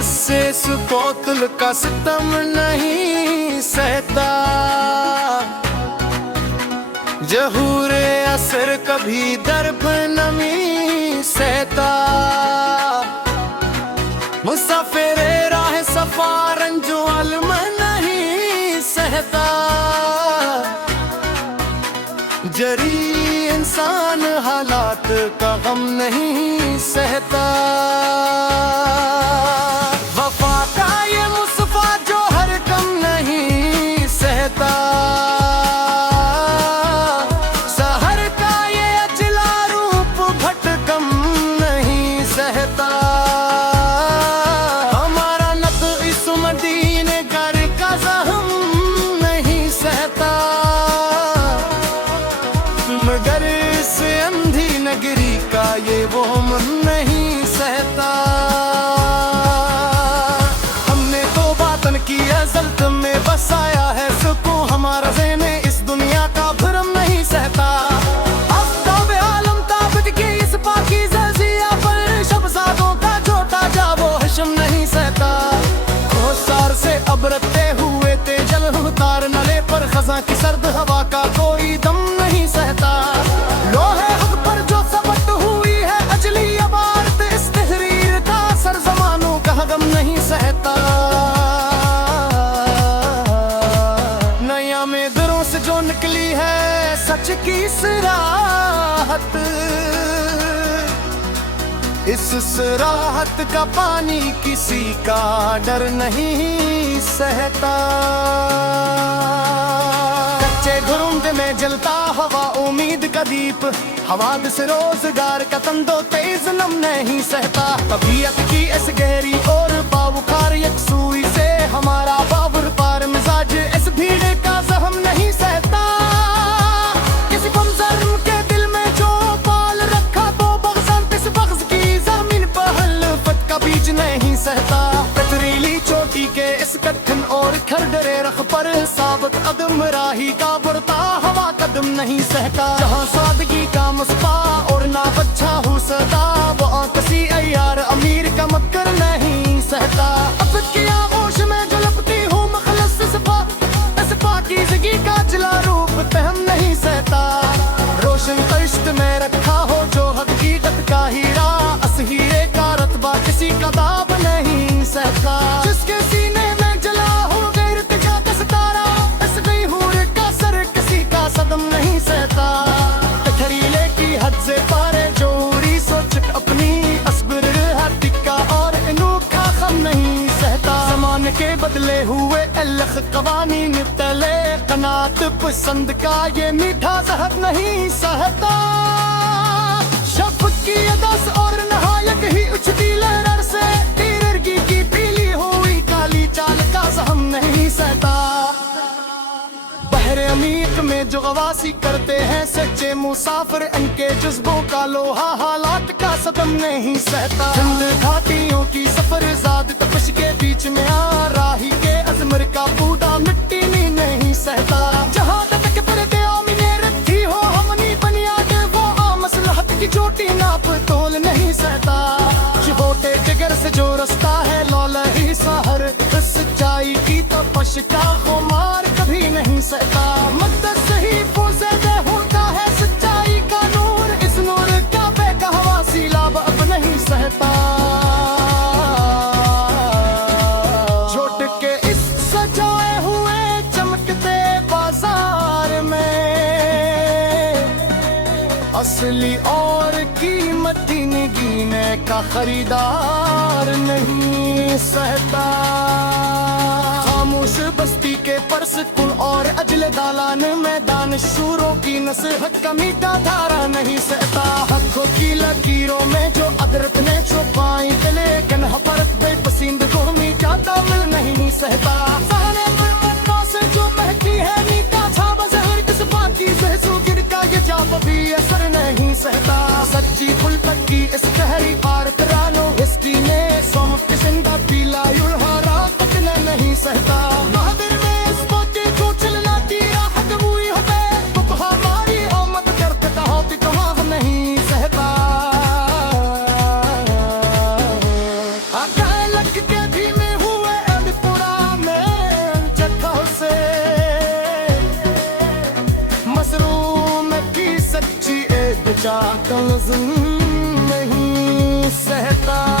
हंसे सुकोतुल का सितम नहीं सहता, जहूरे असर कभी दर्प नमी सहता। मुसाफिरे राह सफारन जो अलम नहीं सहता, जरी इंसान हालात का गम नहीं सहता। वफा का ये मुसफा जो हर कम नहीं सहता, सहर का ये अजला रूप भटकम नहीं सहता। हमारा नत इस मदीने घर का ज़हम नहीं सहता, मगर इस अंधी नगरी का ये वो मन नहीं सहता। हमने तो बातन की अज़ल में बसाया है सुकून, हमारा ज़हने इस दुनिया का भरम नहीं सहता। आफ्ताब आलम ताबिद की इस पाकीज़ा ज़िया पर शबज़ादों का छोटा जा वो हशम नहीं सहता। कोसार से अबरते हुए तेजल उतार नले पर खज़ां की सर्द हवा का कोई दम नहीं सहता। लोहे हक पर जो सबट हुई है अजली अबारत, इस तहरीर का असर ज़मानों का गम नहीं सहता। नया में दरों से जो निकली है सच की सराहत, इस सराहत का पानी किसी का डर नहीं सहता। कच्चे घुरुंद में जलता हवा उम्मीद का दीप, हवाद से रोजगार का तंदो तेज नम नहीं सहता। तबीयत की इस गहरी और बावुखार यकसुई से हमारा बाबर पार मिजाज इस भीड़ का जहम नहीं सहता। किसी बमज़र के दिल में जो पाल रखा तो बग़ज़ इस बग़ज़ की ज़मीन पर हल्फत का बीज नहीं सहता। पथरीली चोटी के इस कठिन और खरडरे रख पर साबित कदम राही का बढ़ता हवा कदम नहीं सहता। जहाँ सादगी का मुस्पा और ना बच्चा हो सदा, वो किसी अय्यार अमीर का मक्कर नहीं सहता। अब की आगोश में जो लपटी हूँ मखलस इस पाकीज़गी का जला रूप तहम नहीं सहता। रोशन तश्त में रखा हो जो हकीकत का हीरा, अस हीरे का रतबा किसी का दाब नहीं सहता। जिसके सीने में जला हो गैरत का सितारा, इस गैहूर का सर किसी का सदम नहीं सहता। तहरीले की हद से पारे जोरी सोच अपनी असबर हटिका और अनोखा खम नहीं सहता। ज़माने के बदले हुए अलख कवानीन तले कनात पसंद का ये मीठा जहर नहीं सहता। शफ़क़ की अदस और नहायक ही उछती लहर से तीरगी की पीली हुई काली चाल का सहम नहीं सहता। बहरे अमीक में जो गवासी करते हैं सच्चे मुसाफिर, इनके जज्बों का लोहा हालात का सदम नहीं सहता। ठंड घाटियों की सफर ज़ाद तपश के बीच में आ राही के अज़मर का बूदा मिट्टी नहीं सहता। जहाँ तक पर आमिने रखी हो हमनी बनियाद वो मसलहत की चोटी नाप तोल नहीं सहता। चिबोटे जिगर से जो रास्ता है लौला ही सहर, सच्चाई की तपश का खुमार कभी नहीं सहता। मदद सही पोसे दे होता है सच्चाई का नूर, इस नूर का बेकहवा सीलाब अब नहीं सहता। छोट के इस सजाए हुए चमकते बाजार में असली और कीमती गिने का खरीदार नहीं सहता। खामोश बस्ती के परसकुन और अजले दालान मैदान शूरों की नसीहत का मीठा धारा नहीं सहता। हकों की लकीरों में जो अदरत ने छुपाई लेकिन हफरत बेपसींद को मीठा दामन नहीं सहता। सहने पर मन्नों से जो बहती है मीठा छावा जहर किस बात की सहसू गिर का ये जाप भी असर नहीं सहता। सच्ची फुल पक्की इस कहरी पार तरानो हिस्ट्री ने सोम किसिंदा पीला युलहारा कटने नहीं सहता। महावीर में इस पोते को चलना की राहत हुई हो बे तो हमारी आमद करता होती तो हम नहीं सहता। आका लग के का तंज़ नहीं सहता।